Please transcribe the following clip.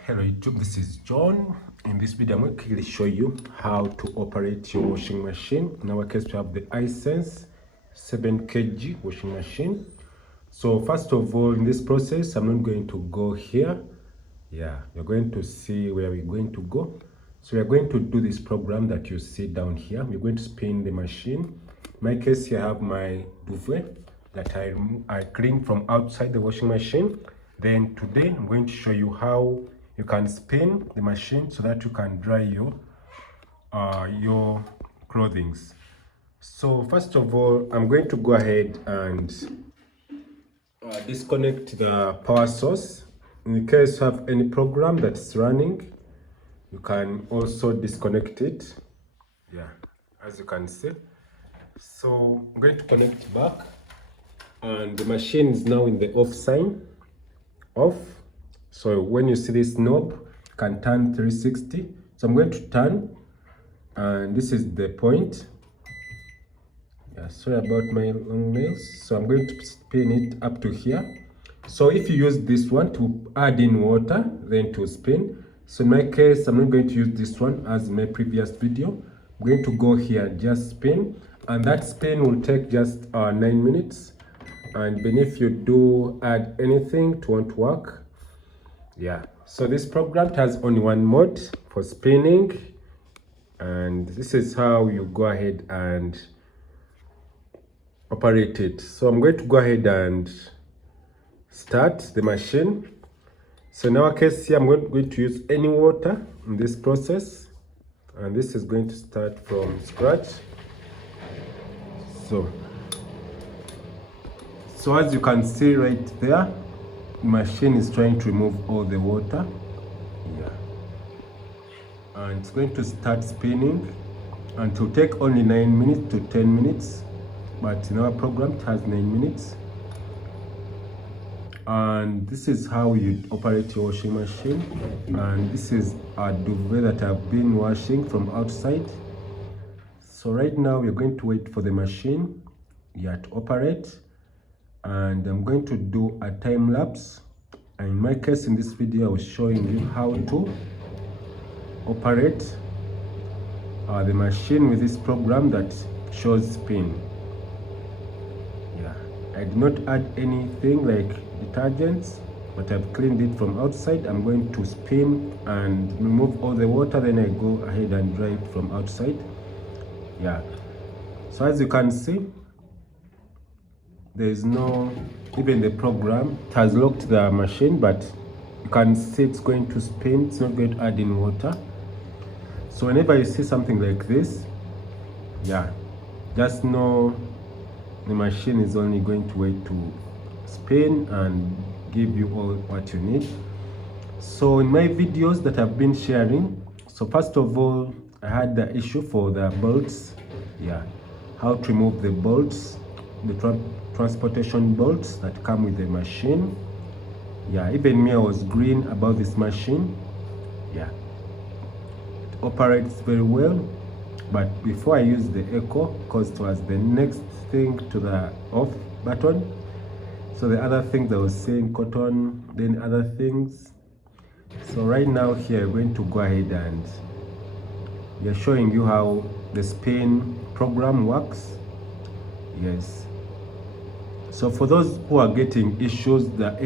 Hello YouTube, this is John. In this video I'm going to quickly show you how to operate your washing machine. In our case we have the Hisense 7 kg washing machine. So first of all, in this process I'm not going to go here. You're going to see where we're going to go. So we're going to do this program that you see down here. We're going to spin the machine. In my case here I have my duvet that I clean from outside the washing machine. Then today I'm going to show you how you can spin the machine so that you can dry your clothing. So first of all, I'm going to go ahead and disconnect the power source. In case you have any program that's running, you can also disconnect it. As you can see. So I'm going to connect back, and the machine is now in the off sign. Off. So when you see this knob, you can turn 360. So I'm going to turn, and this is the point. Sorry about my long nails. So I'm going to spin it up to here. So if you use this one to add in water, then to spin. So in my case, I'm not going to use this one as in my previous video. I'm going to go here, just spin, and that spin will take just 9 minutes. And even if you do add anything to want to work, so this program has only one mode for spinning, and this is how you go ahead and operate it. So I'm going to go ahead and start the machine. So in our case here, I'm going to use any water in this process, and this is going to start from scratch. So as you can see right there, the machine is trying to remove all the water. And it's going to start spinning, and it will take only 9 minutes to 10 minutes. But in our program it has 9 minutes. And this is how you operate your washing machine. And this is a duvet that I've been washing from outside. So right now we're going to wait for the machine to operate. And I'm going to do a time lapse, and in my case in this video I was showing you how to operate the machine with this program that shows spin. I did not add anything like detergents, but I've cleaned it from outside. I'm going to spin and remove all the water, then I go ahead and dry it from outside. So as you can see, there is no, even the program, it has locked the machine, but you can see it's going to spin. It's not going to add in water. So whenever you see something like this, just know the machine is only going to wait to spin and give you all what you need. So in my videos that I've been sharing, so first of all I had the issue for the bolts, how to remove the bolts, the transportation bolts that come with the machine. Even me, I was green about this machine. It operates very well. But before I use the echo, because it was the next thing to the off button, so the other things I was saying cotton, then other things. So right now here I'm going to go ahead and we are showing you how the spin program works. So for those who are getting issues, the